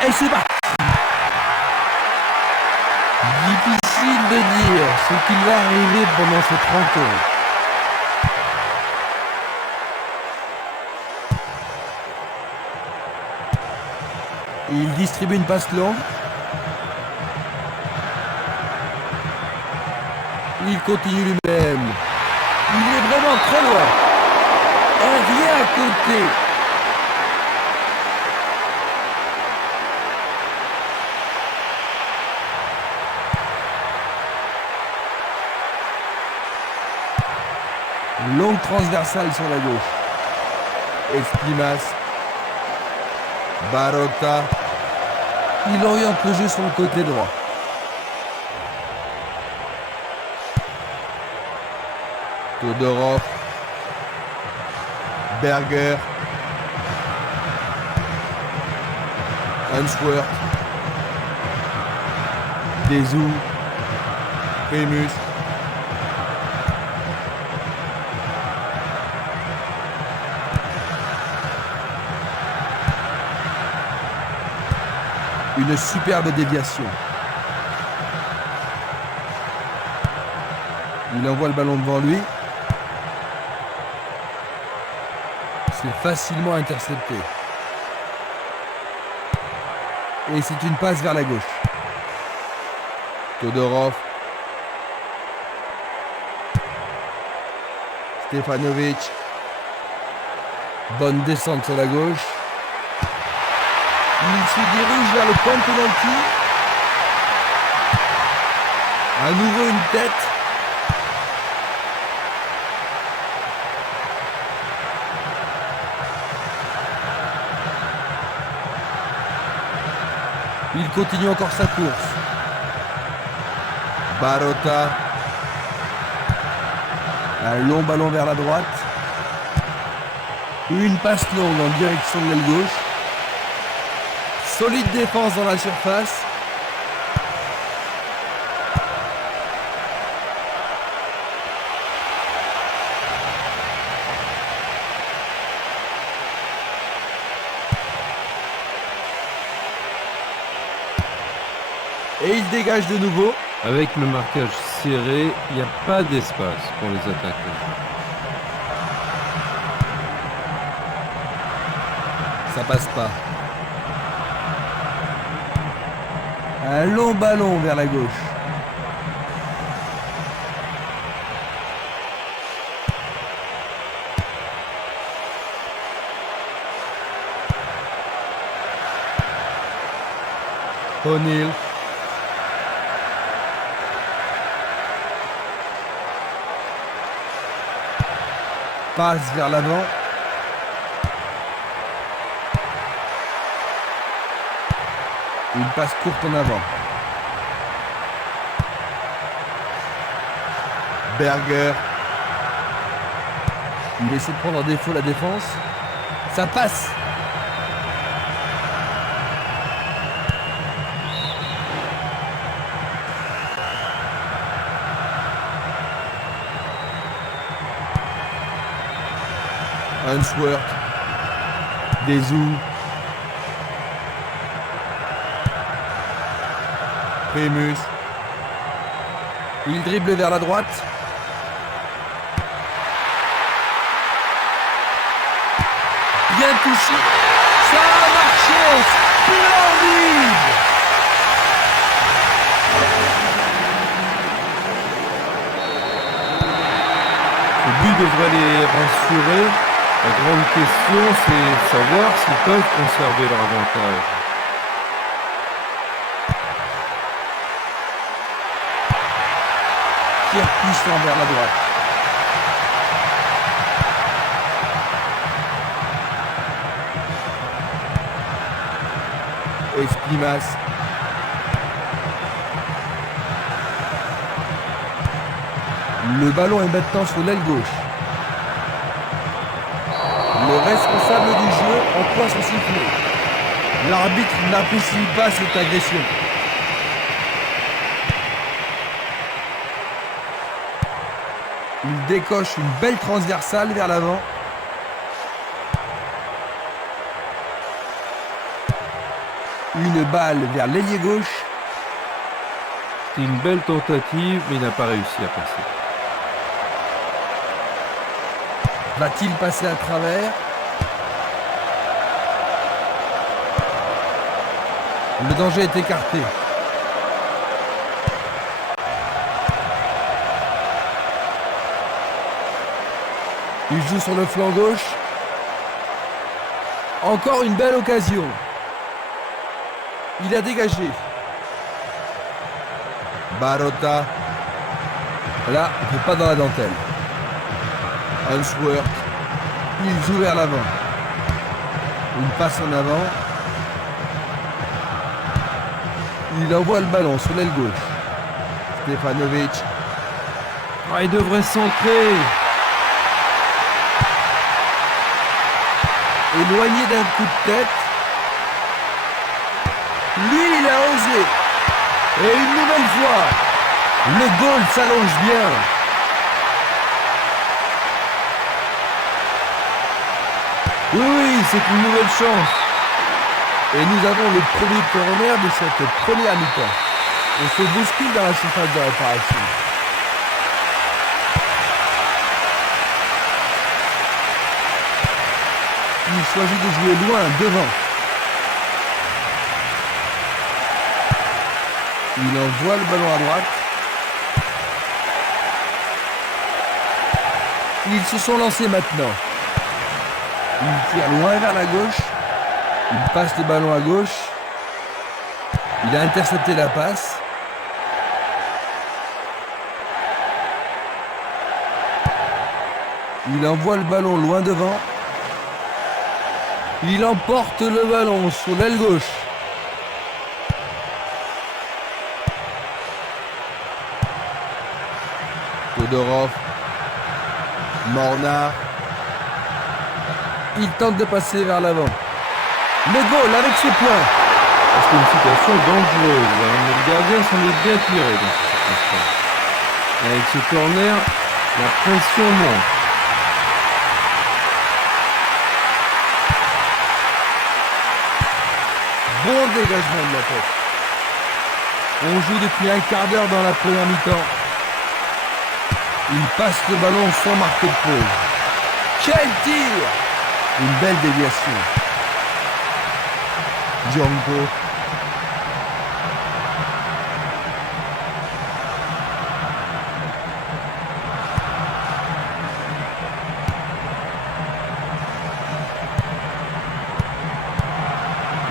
Et c'est parti. Difficile de dire ce qu'il va arriver pendant cette rencontre. Il distribue une passe longue. Il continue lui-même. Il est vraiment très loin. Et rien à côté. Longue transversale sur la gauche. Esprimas. Barotta. Il oriente le jeu sur le côté droit. Todorov. Berger. Unsworth. Dezou. Remus. Une superbe déviation. Il envoie le ballon devant lui. C'est facilement intercepté. Et c'est une passe vers la gauche. Todorov. Stefanovic. Bonne descente sur la gauche. Il se dirige vers le point de penalty. À nouveau une tête. Il continue encore sa course. Barotta. Un long ballon vers la droite. Une passe longue en direction de l'aile gauche. Solide défense dans la surface. Et il dégage de nouveau. Avec le marquage serré, il n'y a pas d'espace pour les attaquants. Ça passe pas. Un long ballon vers la gauche. O'Neill. Passe vers l'avant. Une passe courte en avant. Berger. Il essaie de prendre en défaut la défense. Ça passe. Unsworth. Dezou. Remus. Il dribble vers la droite. Bien touché. Ça a marché. Splendide. Ce but devrait les rassurer. La grande question, c'est savoir s'ils peuvent conserver leur avantage. Tir puissant vers la droite. Esprimas. Le ballon est maintenant sur l'aile gauche. Le responsable du jeu emploie son sifflet. L'arbitre n'apprécie pas cette agression. Il décoche une belle transversale vers l'avant. Une balle vers l'ailier gauche. C'est une belle tentative, mais il n'a pas réussi à passer. Va-t-il passer à travers? Le danger est écarté. Il joue sur le flanc gauche. Encore une belle occasion. Il a dégagé. Barota. Là, il ne fait pas dans la dentelle. Unsworth. Il joue vers l'avant. Une passe en avant. Il envoie le ballon sur l'aile gauche. Stefanovic. Ah, il devrait centrer. Éloigné d'un coup de tête. Lui, il a osé. Et une nouvelle fois, le goal s'allonge bien. Oui, c'est une nouvelle chance. Et nous avons le premier corner de cette première mi-temps. On se bouscule dans la surface de réparation. Il choisit de jouer loin, devant. Il envoie le ballon à droite. Ils se sont lancés maintenant. Il tire loin vers la gauche. Il passe le ballon à gauche. Il a intercepté la passe. Il envoie le ballon loin devant. Il emporte le ballon sur l'aile gauche. Todorov. Mornar. Il tente de passer vers l'avant. Le goal avec ses points. C'est une situation dangereuse. Mais le gardien s'en est bien tiré dans cette situation. Avec ce corner, la pression monte. Bon dégagement de la tête. On joue depuis un quart d'heure dans la première mi-temps. Il passe le ballon sans marquer de pause. Quel tir! Une belle déviation. Django.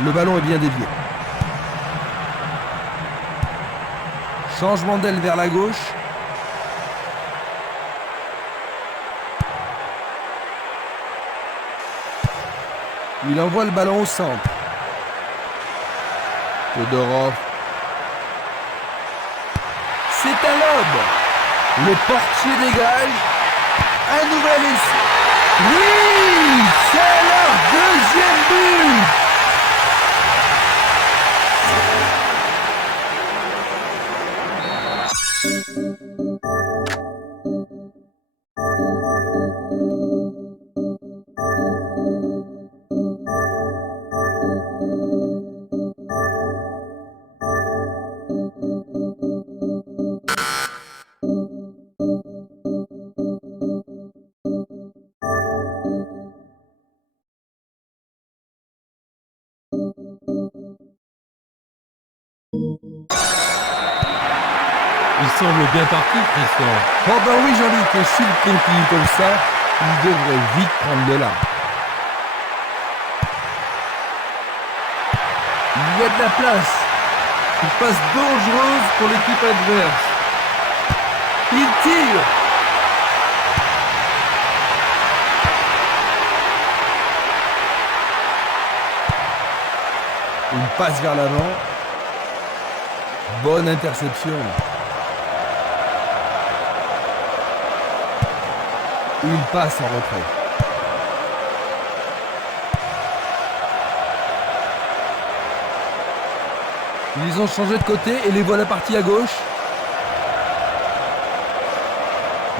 Le ballon est bien dévié. Changement d'aile vers la gauche. Il envoie le ballon au centre. Todorov. C'est un lob. Le portier dégage. Un nouvel essai. Oui! C'est leur deuxième but! Il semble bien parti, Christian. Oh ben oui, Jean-Luc, et s'il continue comme ça, il devrait vite prendre de l'arme. Il y a de la place. Une passe dangereuse pour l'équipe adverse. Il tire. Une passe vers l'avant. Bonne interception. Une passe en retrait. Ils ont changé de côté et les voilà partis à gauche.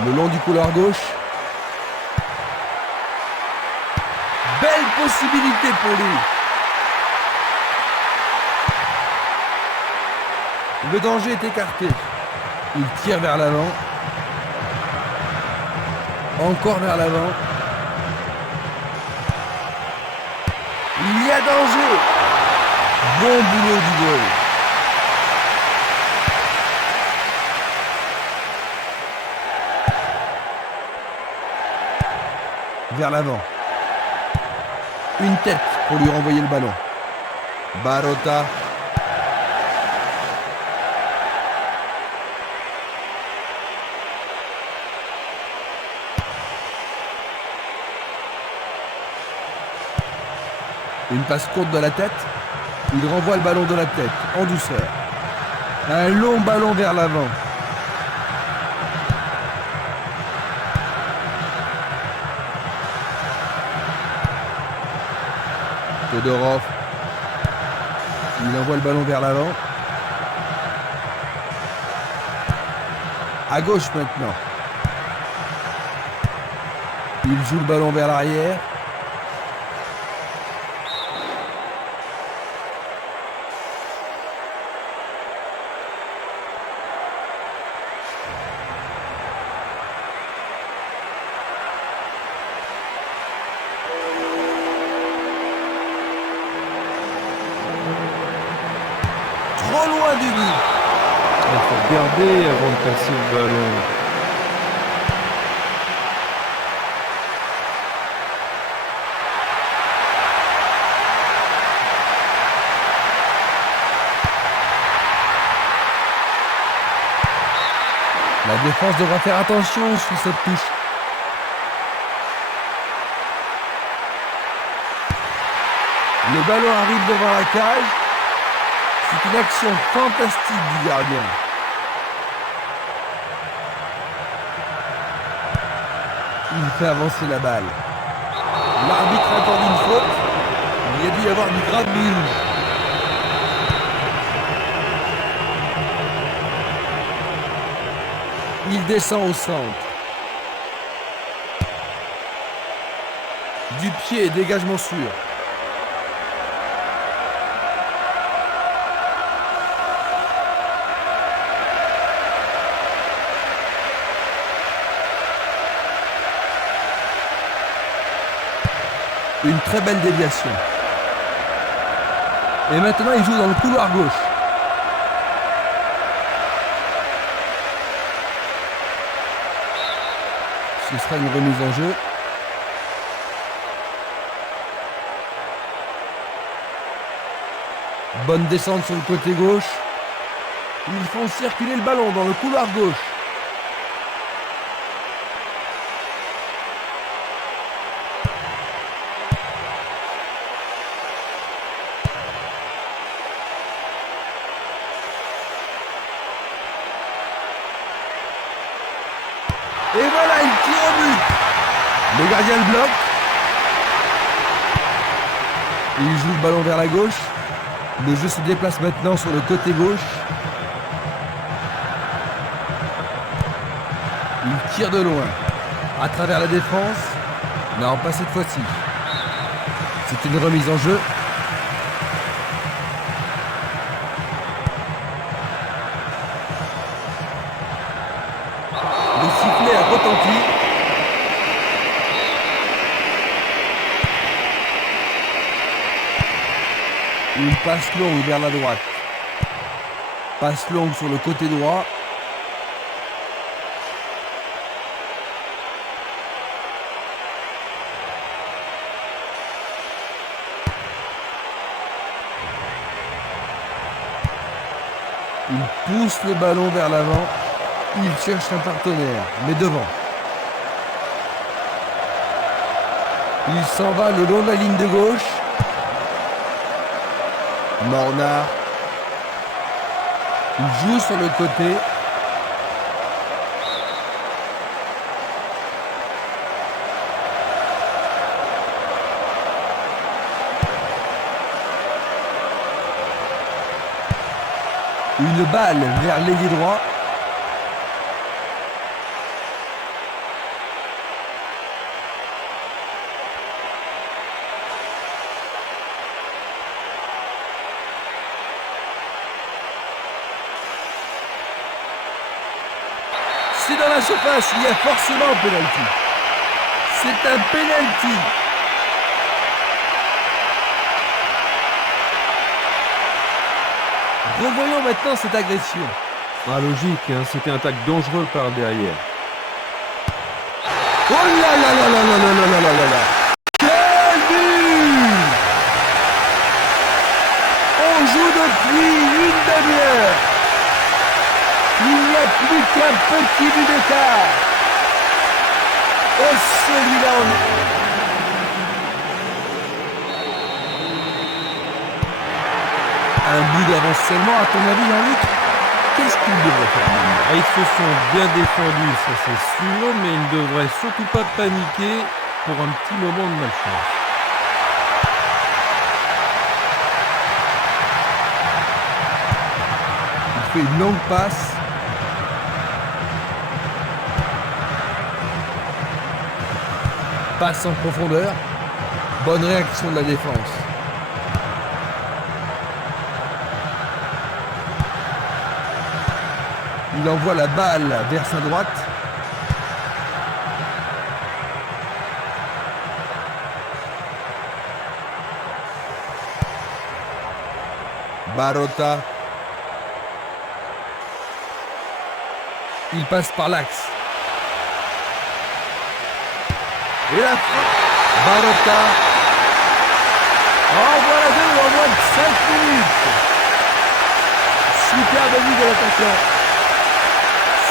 Le long du couloir gauche. Belle possibilité pour lui. Le danger est écarté. Il tire vers l'avant. Encore vers l'avant. Il y a danger. Bon boulot du goal. Vers l'avant. Une tête pour lui renvoyer le ballon. Barota. Une passe courte de la tête. Il renvoie le ballon de la tête, en douceur. Un long ballon vers l'avant. Todorov. Il envoie le ballon vers l'avant. À gauche maintenant. Il joue le ballon vers l'arrière. Trop loin du but. Il faut regarder avant de passer le ballon. La défense devra faire attention sur cette touche. Le ballon arrive devant la cage. C'est une action fantastique du gardien. Il fait avancer la balle. L'arbitre accorde une faute. Il y a dû y avoir du gratte-bille. Il descend au centre. Du pied, dégagement sûr. Une très belle déviation. Et maintenant, il joue dans le couloir gauche. Ce sera une remise en jeu. Bonne descente sur le côté gauche. Ils font circuler le ballon dans le couloir gauche. Et voilà, il tire au but. Le gardien le bloque. Il joue le ballon vers la gauche. Le jeu se déplace maintenant sur le côté gauche. Il tire de loin. À travers la défense. Non, pas cette fois-ci. C'est une remise en jeu. Le sifflet a retenti. Une passe longue vers la droite. Passe longue sur le côté droit. Il pousse le ballon vers l'avant. Il cherche un partenaire, mais devant. Il s'en va le long de la ligne de gauche. Mornar. Il joue sur le côté. Une balle vers l'ailier droit. c'est dans la surface, il y a forcément un penalty. C'est un penalty. Revoyons maintenant cette agression. Ah, logique, hein, c'était un attaque dangereux par derrière. Oh là là là là là là là là là là. Quel but! On joue depuis une demi-heure. Il n'y a plus qu'un petit but d'écart. Oh, celui-là, un but d'avance seulement, à ton avis, Jean-Luc? Qu'est-ce qu'il devrait faire maintenant? Ah, ils se sont bien défendus, ça c'est sûr, mais ils ne devraient surtout pas paniquer pour un petit moment de malchance. Il fait une longue passe. Passe en profondeur. Bonne réaction de la défense. Il envoie la balle vers sa droite. Barota. Il passe par l'axe. Et la frappe. Barota. Envoie la deux en moins de 5 minutes. Superbe but de l'attaquant.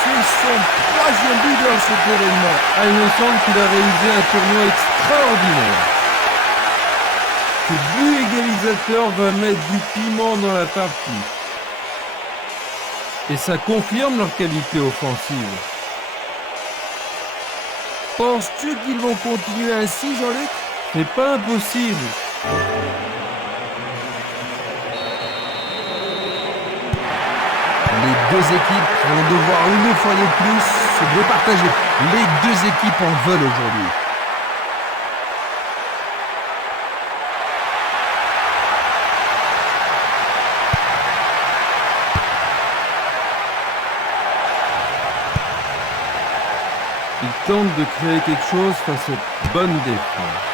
C'est son troisième but dans cet événement. Ah, il me semble qu'il a réalisé un tournoi extraordinaire. Ce but égalisateur va mettre du piment dans la partie. Et ça confirme leur qualité offensive. Penses-tu qu'ils vont continuer ainsi, Jean-Luc? C'est pas impossible. Les deux équipes vont devoir une fois de plus se départager. Les deux équipes en veulent aujourd'hui. Ils tentent de créer quelque chose face à cette bonne défense.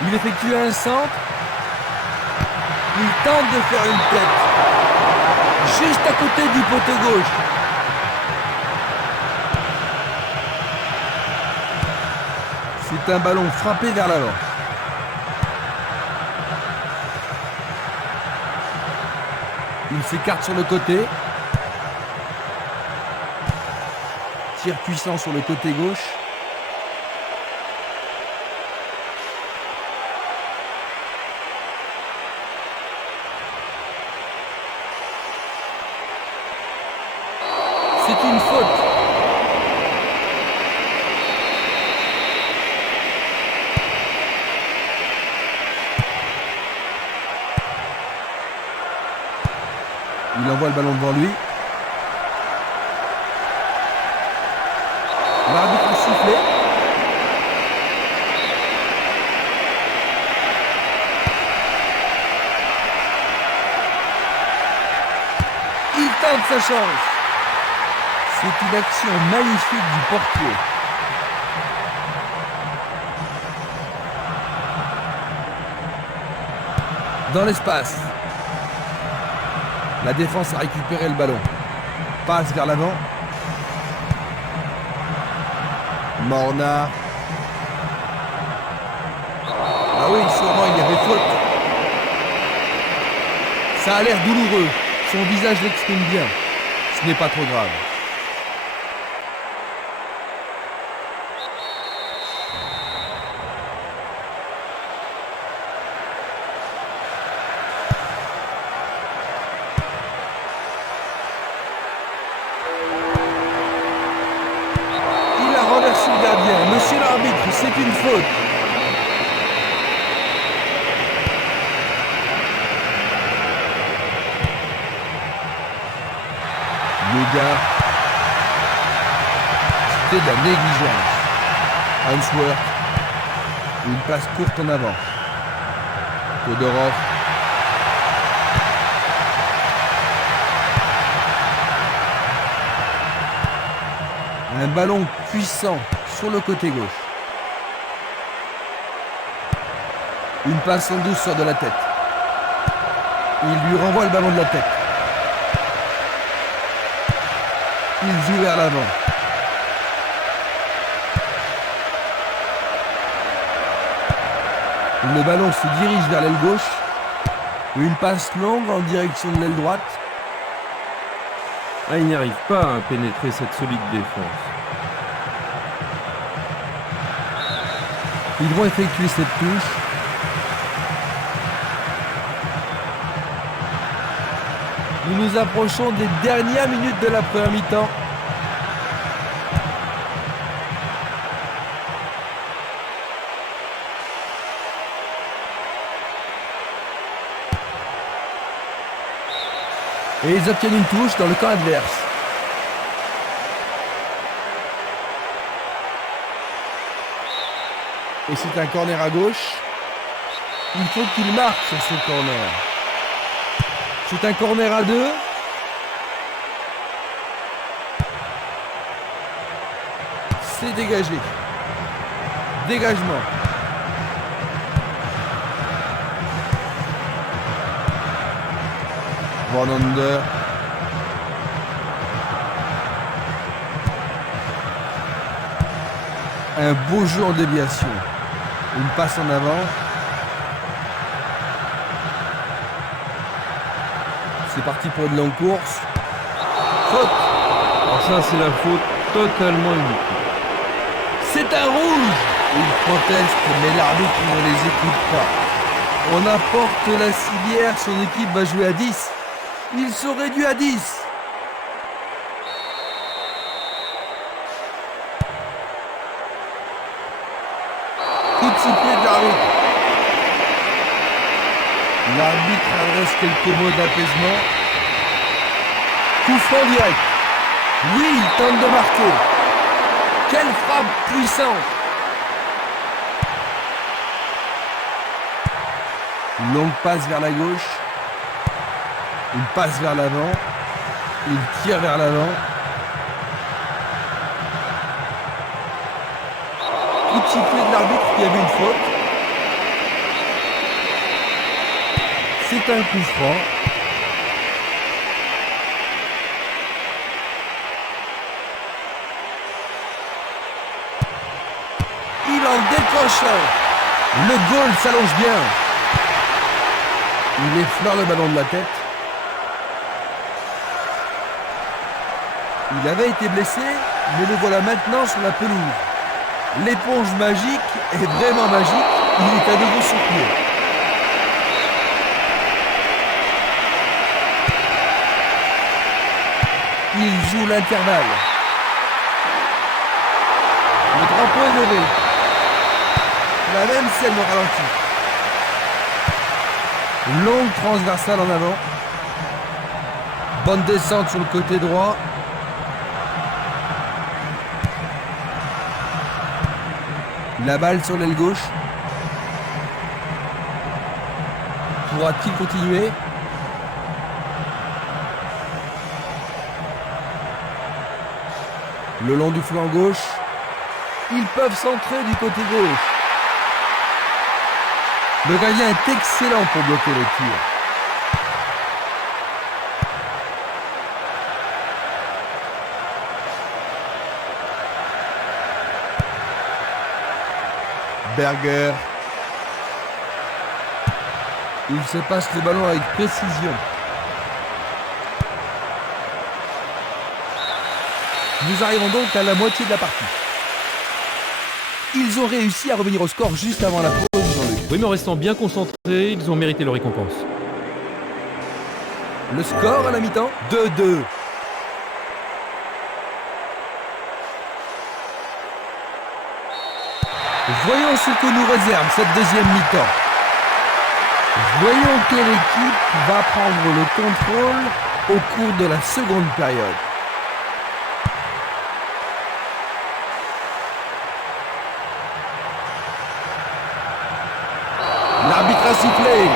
Il effectue un centre. Il tente de faire une tête. Juste à côté du poteau gauche. C'est un ballon frappé vers l'avant. Il s'écarte sur le côté. Tir puissant sur le côté gauche. C'est une faute. Il envoie le ballon devant lui. L'arbitre a sifflé. Il tente sa chance. C'est une action magnifique du portier. Dans l'espace. La défense a récupéré le ballon. Passe vers l'avant. Morna. Ah oui, sûrement il y avait faute. Ça a l'air douloureux. Son visage l'exprime bien. Ce n'est pas trop grave. Renverser le gardien. Monsieur l'arbitre, c'est une faute. Le gars, c'était de la négligence. Hansworth, une passe courte en avant. Todorov, Un ballon puissant sur le côté gauche. Une passe en douceur de la tête. Il lui renvoie le ballon de la tête. Il joue vers l'avant. Le ballon se dirige vers l'aile gauche. Une passe longue en direction de l'aile droite. Ah, il n'y arrive pas à pénétrer cette solide défense. Ils vont effectuer cette touche. Nous nous approchons des dernières minutes de la première mi-temps. Et ils obtiennent une touche dans le camp adverse. Et c'est un corner à gauche. Il faut qu'il marque sur ce corner. C'est un corner à 2. C'est dégagé. Dégagement. Van Under. Un beau jeu en déviation. Une passe en avant. C'est parti pour une longue course. Faute. Alors ça, c'est la faute totalement unique. C'est un rouge. Il proteste, mais l'arbitre ne les écoute pas. On apporte la civière, son équipe va jouer à 10. Il se réduit à 10. Coup de sifflet de l'arbitre. L'arbitre adresse quelques mots d'apaisement. Coup franc direct. Oui, il tente de marquer. Quelle frappe puissante. Une longue passe vers la gauche. Une passe vers l'avant. Il tire vers l'avant. Coup de sifflet de l'arbitre qui a vu une faute. C'est un coup franc. Il en décroche un. Le goal s'allonge bien. Il effleure le ballon de la tête. Il avait été blessé, mais le voilà maintenant sur la pelouse. L'éponge magique est vraiment magique. Il est à nouveau soutenu. Il joue l'intervalle. Le drapeau est levé. La même scène au ralenti. Longue transversale en avant. Bonne descente sur le côté droit. La balle sur l'aile gauche. Pourra-t-il continuer? Le long du flanc gauche. Ils peuvent centrer du côté gauche. Le gardien est excellent pour bloquer le tir. Berger. Il se passe le ballon avec précision. Nous arrivons donc à la moitié de la partie. Ils ont réussi à revenir au score juste avant la pause. Oui, mais en restant bien concentrés, ils ont mérité leur récompense. Le score à la mi-temps, 2-2. Voyons ce que nous réserve cette deuxième mi-temps. Voyons quelle équipe va prendre le contrôle au cours de la seconde période. L'arbitre a sifflé.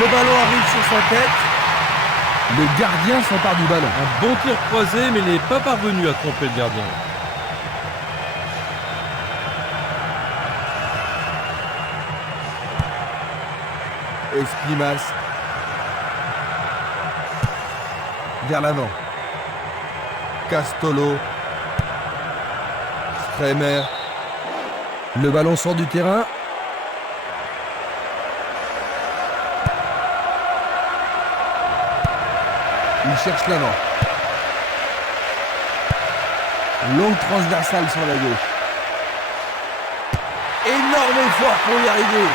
Le ballon arrive sur sa tête. Le gardien s'empare du ballon. Un bon tir croisé, mais il n'est pas parvenu à tromper le gardien. Esquimas. Vers l'avant. Castolo. Stremer. Le ballon sort du terrain. Il cherche l'avant. Longue transversale sur la gauche. Énorme effort pour y arriver.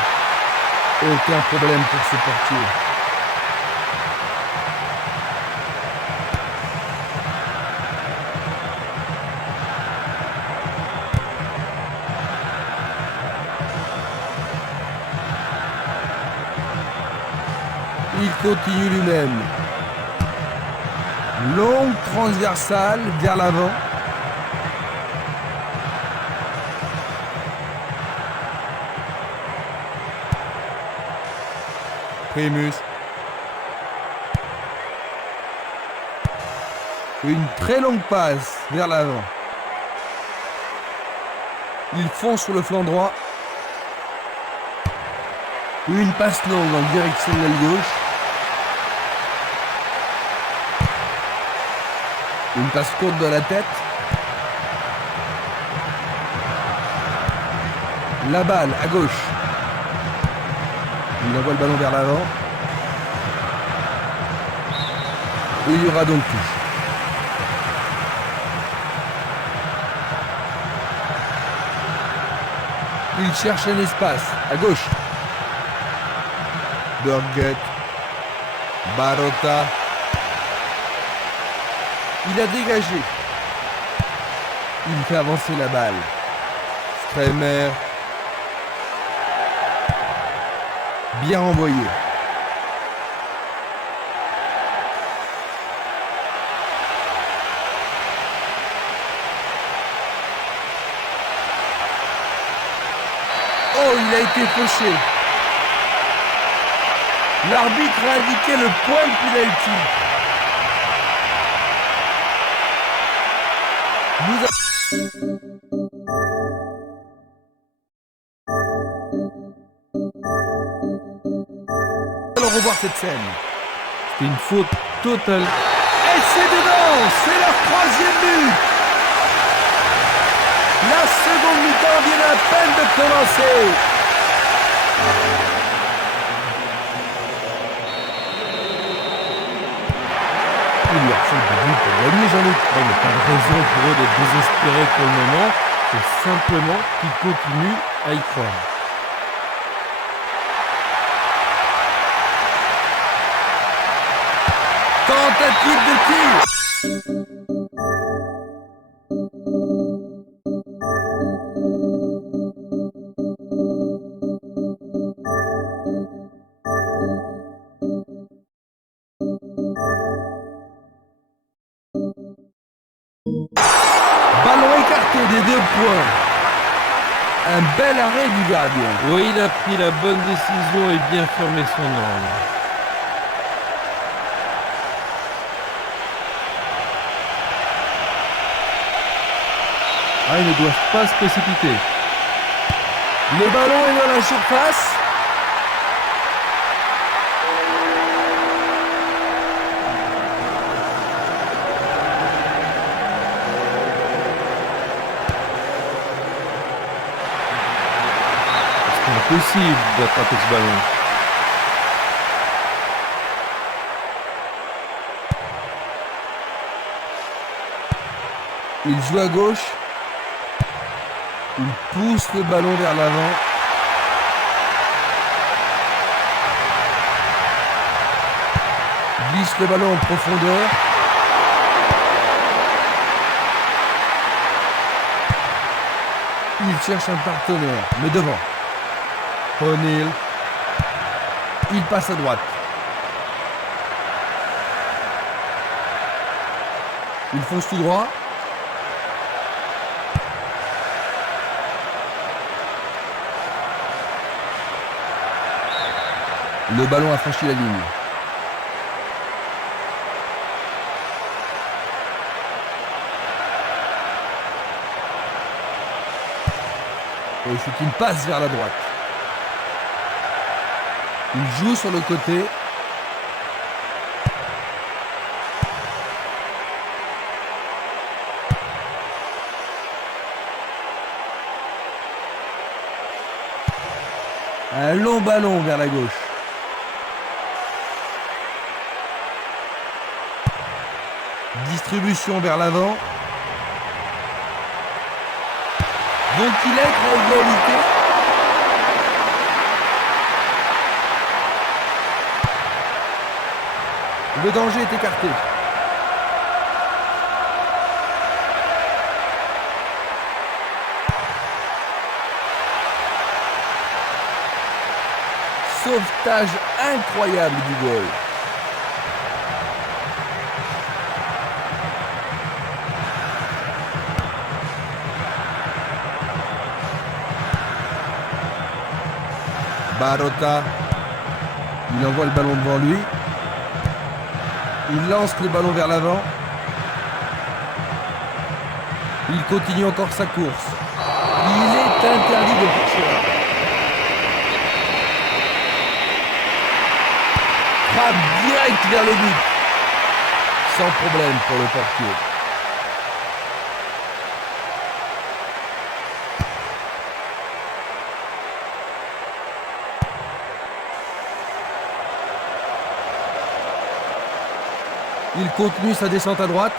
Aucun problème pour ce portier. Il continue lui-même. Longue transversale vers l'avant. Primus. Une très longue passe vers l'avant. Il fonce sur le flanc droit. Une passe longue en direction de l'aile gauche. Une passe courte de la tête. La balle à gauche. Il envoie le ballon vers l'avant. Et il y aura donc touche. Il cherche un espace à gauche. Burguet. Barota. Il a dégagé. Il fait avancer la balle. Stremer. Bien renvoyé. Oh, il a été fauché. L'arbitre a indiqué le point de pénalty. Allons revoir cette scène. C'est une faute totale. Et c'est dedans. C'est leur troisième but. La seconde mi-temps vient à peine de commencer. Il leur faut des buts pour gagner, Jean-Luc. Il n'y a pas de raison pour eux d'être désespérés pour le moment. C'est simplement qu'ils continuent à y croire. Tentative de tir. Ballon écarté des 2 points. Un bel arrêt du gardien. Oui, il a pris la bonne décision et bien fermé son angle. Ah, ils ne doivent pas se précipiter. Le ballon est dans la surface. C'est impossible d'attraper ce ballon. Il joue à gauche. Il pousse le ballon vers l'avant. Glisse le ballon en profondeur. Il cherche un partenaire, mais devant. O'Neal. Il passe à droite. Il fonce tout droit. Le ballon a franchi la ligne. Et c'est une passe vers la droite. Il joue sur le côté. Un long ballon vers la gauche. Distribution vers l'avant. Vont-ils être à égalité? Le danger est écarté. Sauvetage incroyable du goal. Barota, il envoie le ballon devant lui. Il lance le ballon vers l'avant. Il continue encore sa course. Il est interdit de toucher. Frappe direct vers le but. Sans problème pour le portier. Il continue sa descente à droite.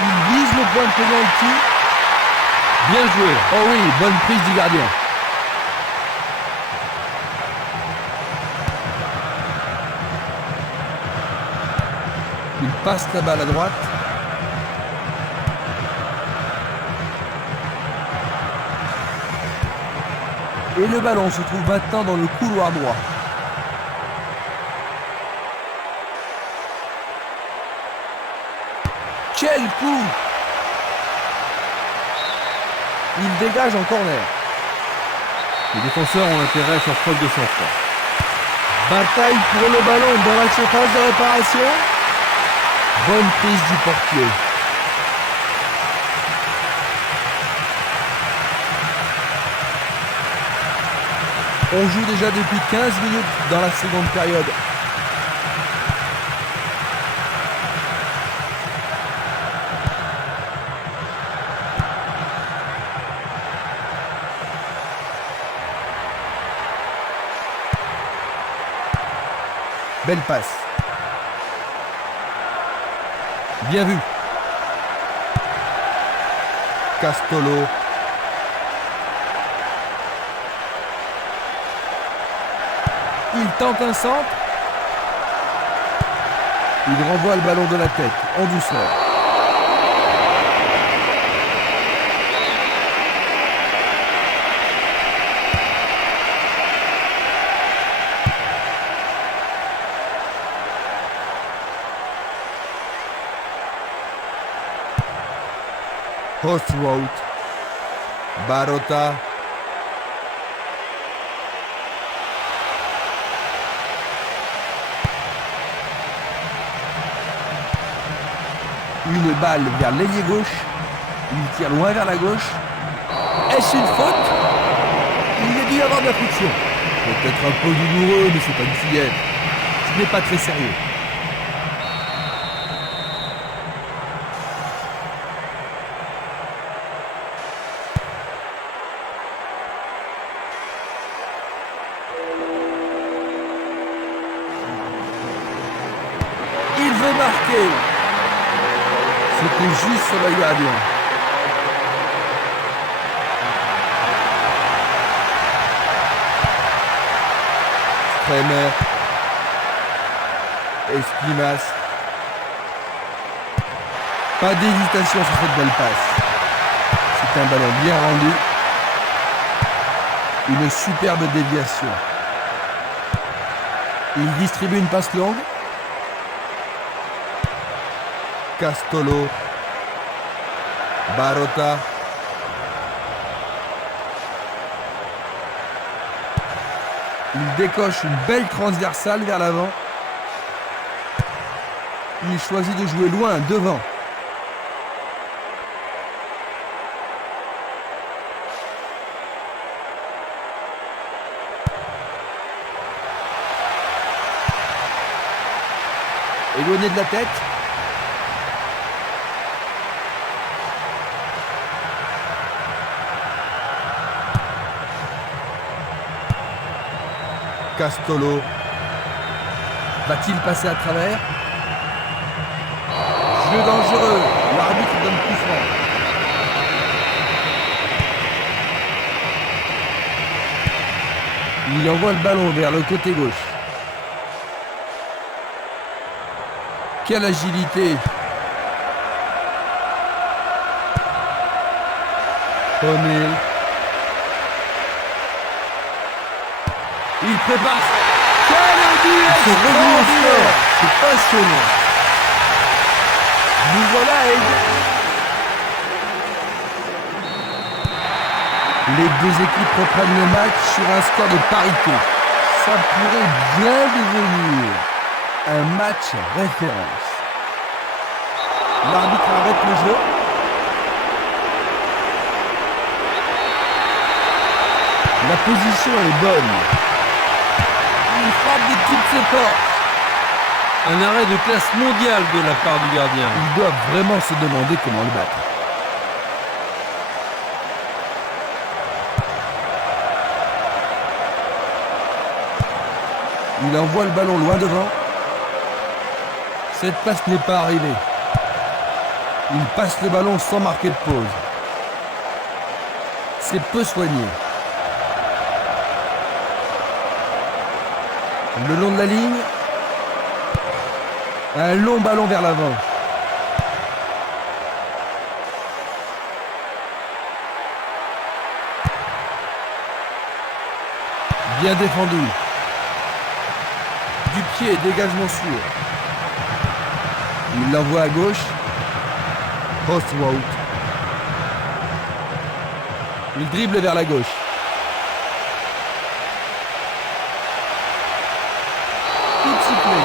Il vise le point de pénalty. Bien joué. Oh oui, bonne prise du gardien. Il passe la balle à droite. Et le ballon se trouve maintenant dans le couloir droit. Quel coup! Il dégage en corner. Les défenseurs ont intérêt à faire preuve de sang-froid. Bataille pour le ballon dans la surface de réparation. Bonne prise du portier. On joue déjà depuis 15 minutes dans la seconde période. Belle passe. Bien vu. Castolo. Il tente un centre. Il renvoie le ballon de la tête en douceur. Hostrowt, Barota, une balle vers l'ailier gauche, il tire loin vers la gauche. Est-ce une faute? Il y a dû y avoir de la friction. Peut-être un peu douloureux, mais c'est pas une fillette. Ce n'est pas très sérieux. Il veut marquer. C'était juste sur le gardien. Kremer. Espinas. Pas d'hésitation sur cette belle passe. C'est un ballon bien rendu. Une superbe déviation. Il distribue une passe longue. Castolo, Barota, il décoche une belle transversale vers l'avant. Il choisit de jouer loin, devant. éloigné de la tête. Castolo. Va-t-il passer à travers? Jeu dangereux. L'arbitre donne coup franc. Il envoie le ballon vers le côté gauche. Quelle agilité! O'Neal. Il prépare. Quel but extraordinaire! C'est passionnant. Nous voilà à égalité. Les deux équipes reprennent le match sur un score de parité. Ça pourrait bien devenir un match référence. L'arbitre arrête le jeu. La position est bonne. Il frappe de toutes ses forces. Un arrêt de classe mondiale de la part du gardien. Ils doivent vraiment se demander comment le battre. Il envoie le ballon loin devant. Cette passe n'est pas arrivée. Il passe le ballon sans marquer de pause. C'est peu soigné. Le long de la ligne. Un long ballon vers l'avant. Bien défendu. Du pied, dégagement sûr. Il l'envoie à gauche. Post route. Il dribble vers la gauche. Coup de sifflet.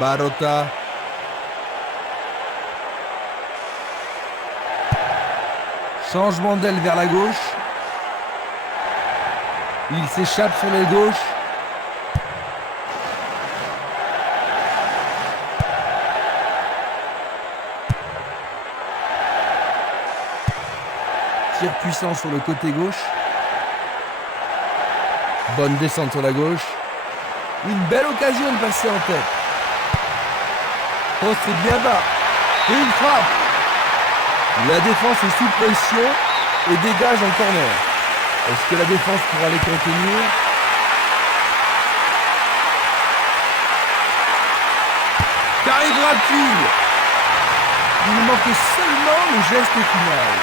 Barota. Changement d'aile vers la gauche. Il s'échappe sur l'aile gauche. Tir puissant sur le côté gauche. Bonne descente sur la gauche. Une belle occasion de passer en tête. Oh, c'est bien bas. Et une frappe. La défense est sous pression et dégage en corner. Est-ce que la défense pourra les contenir? Qu'arrivera-t-il? Il manque seulement le geste final.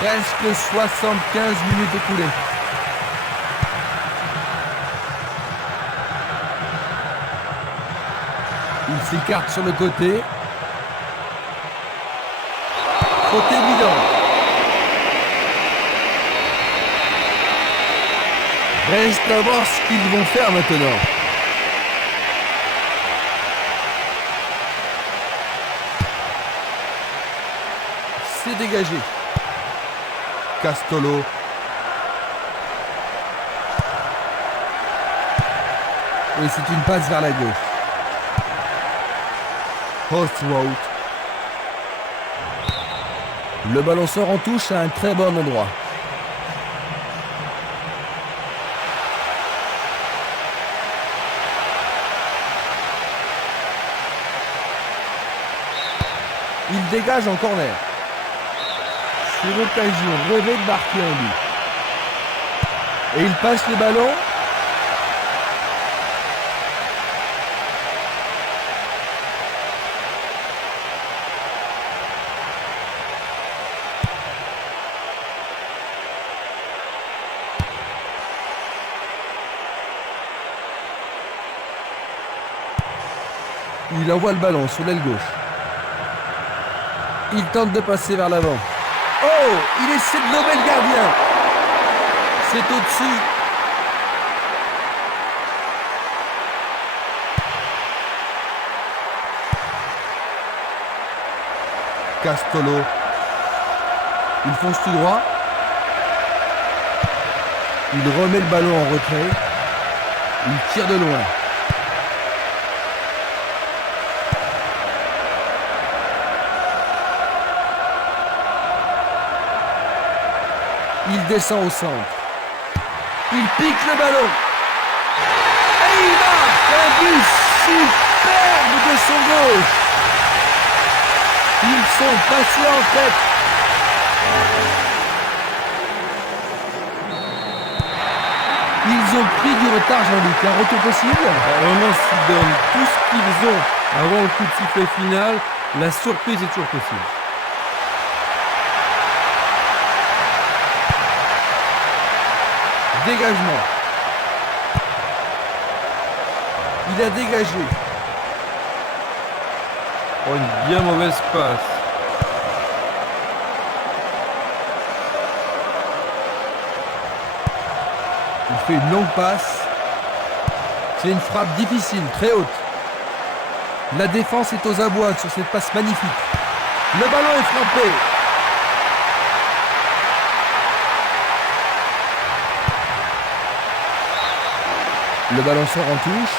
Presque 75 minutes écoulées. Il s'écarte sur le côté. Faute évidente. Reste à voir ce qu'ils vont faire maintenant. C'est dégagé. Castolo. Et c'est une passe vers la gauche. Post route. Le ballon sort en touche à un très bon endroit. Il dégage en corner. Sur l'occasion rêvée de marquer un but. Et il passe le ballon. Il envoie le ballon sur l'aile gauche. Il tente de passer vers l'avant. Oh, il essaie de lober le gardien. C'est au-dessus. Castolo. Il fonce tout droit. Il remet le ballon en retrait. Il tire de loin. Il descend au centre. Il pique le ballon. Et il marque un but superbe de son gauche. Ils sont passés en tête. Ils ont pris du retard, Jean-Luc. Un retour possible? Vraiment, s'ils donnent tout ce qu'ils ont avant le coup de sifflet final, la surprise est toujours possible. Dégagement. Il a dégagé. Oh, une bien mauvaise passe. Il fait une longue passe. C'est une frappe difficile, très haute. La défense est aux abois sur cette passe magnifique. Le ballon est frappé. Le ballon sort en touche.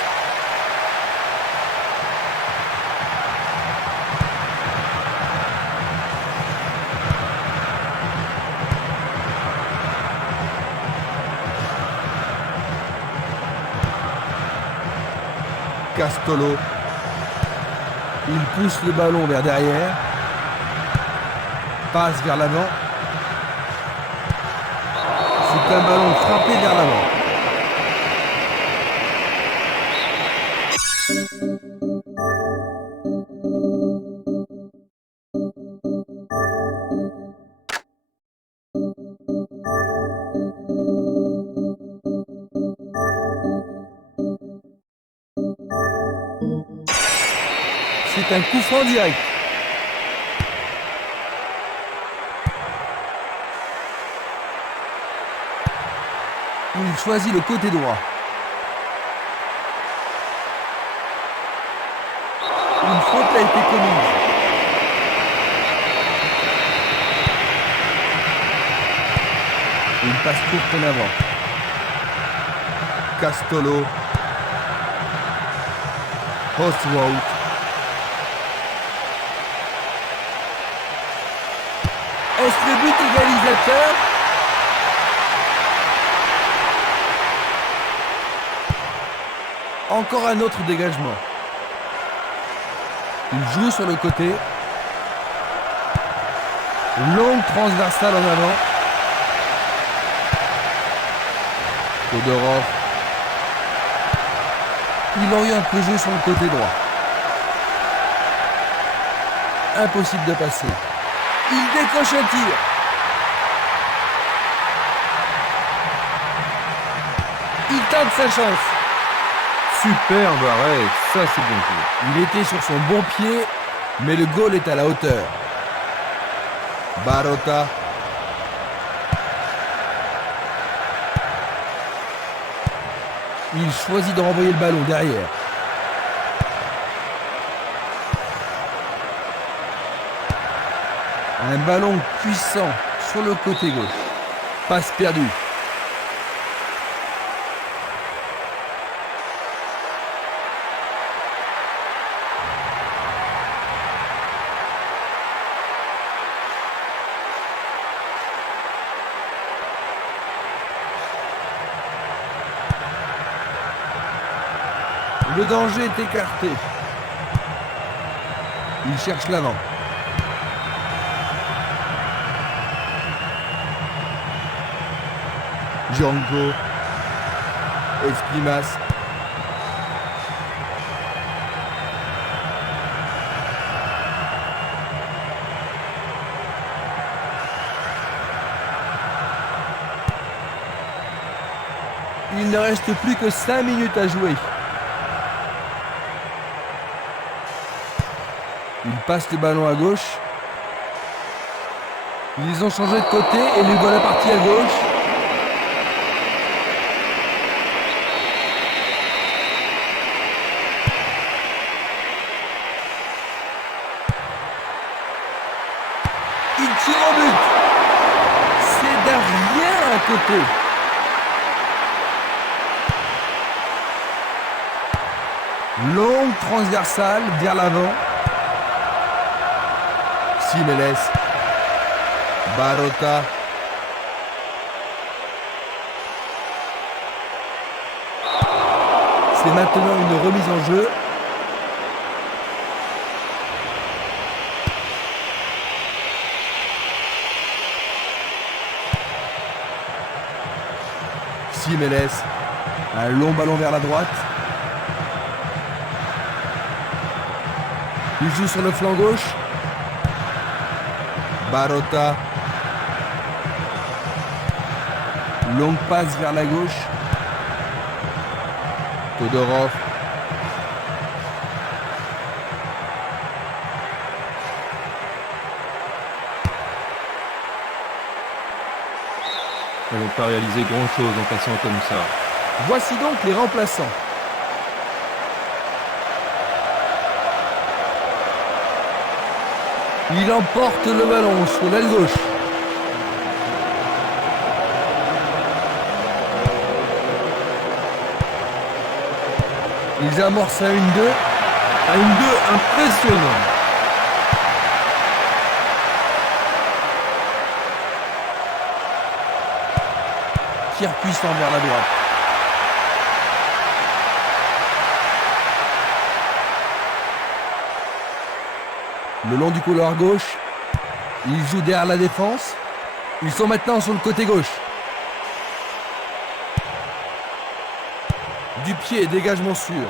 Castolo. Il pousse le ballon vers derrière. Passe vers l'avant. C'est un ballon frappé vers l'avant. C'est un coup franc direct. Il choisit le côté droit. Une faute a été commise. Une passe courte en avant. Castolo. Oswald. Est-ce le but égalisateur? Encore un autre dégagement. Il joue sur le côté. Longue transversale en avant. Todorov. Il oriente le jeu sur le côté droit. Impossible de passer. Il décoche un tir. Il tente sa chance. Superbe arrêt, ça c'est bien joué. Il était sur son bon pied, mais le goal est à la hauteur. Barota. Il choisit de renvoyer le ballon derrière. Un ballon puissant sur le côté gauche. Passe perdue. Le danger est écarté. Il cherche l'avant. Django. Esprimas. Il ne reste plus que 5 minutes à jouer. Il passe le ballon à gauche. Ils ont changé de côté et lui voilà parti à gauche. Il tire au but. C'est derrière à côté. Longue transversale vers l'avant. Simeles. Barota. C'est maintenant une remise en jeu. Simeles. Un long ballon vers la droite. Il joue sur le flanc gauche. Barota. Longue passe vers la gauche. Todorov. Ils n'ont pas réalisé grand-chose en passant comme ça. Voici donc les remplaçants. Il emporte le ballon sur l'aile gauche. Ils amorcent à 1-2. À 1-2 impressionnant. Tir puissant vers la droite. Le long du couloir gauche, ils jouent derrière la défense. Ils sont maintenant sur le côté gauche. Du pied, dégagement sûr.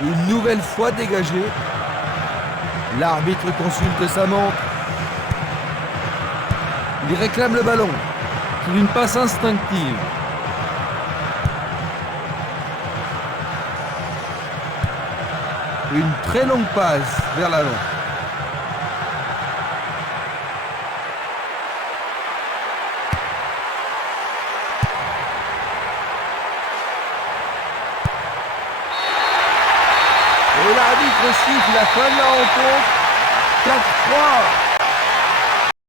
Une nouvelle fois dégagé. L'arbitre consulte sa montre. Il réclame le ballon. Pour une passe instinctive. Une très longue passe vers l'avant. Et l'arbitre siffle la fin de la rencontre. 4-3.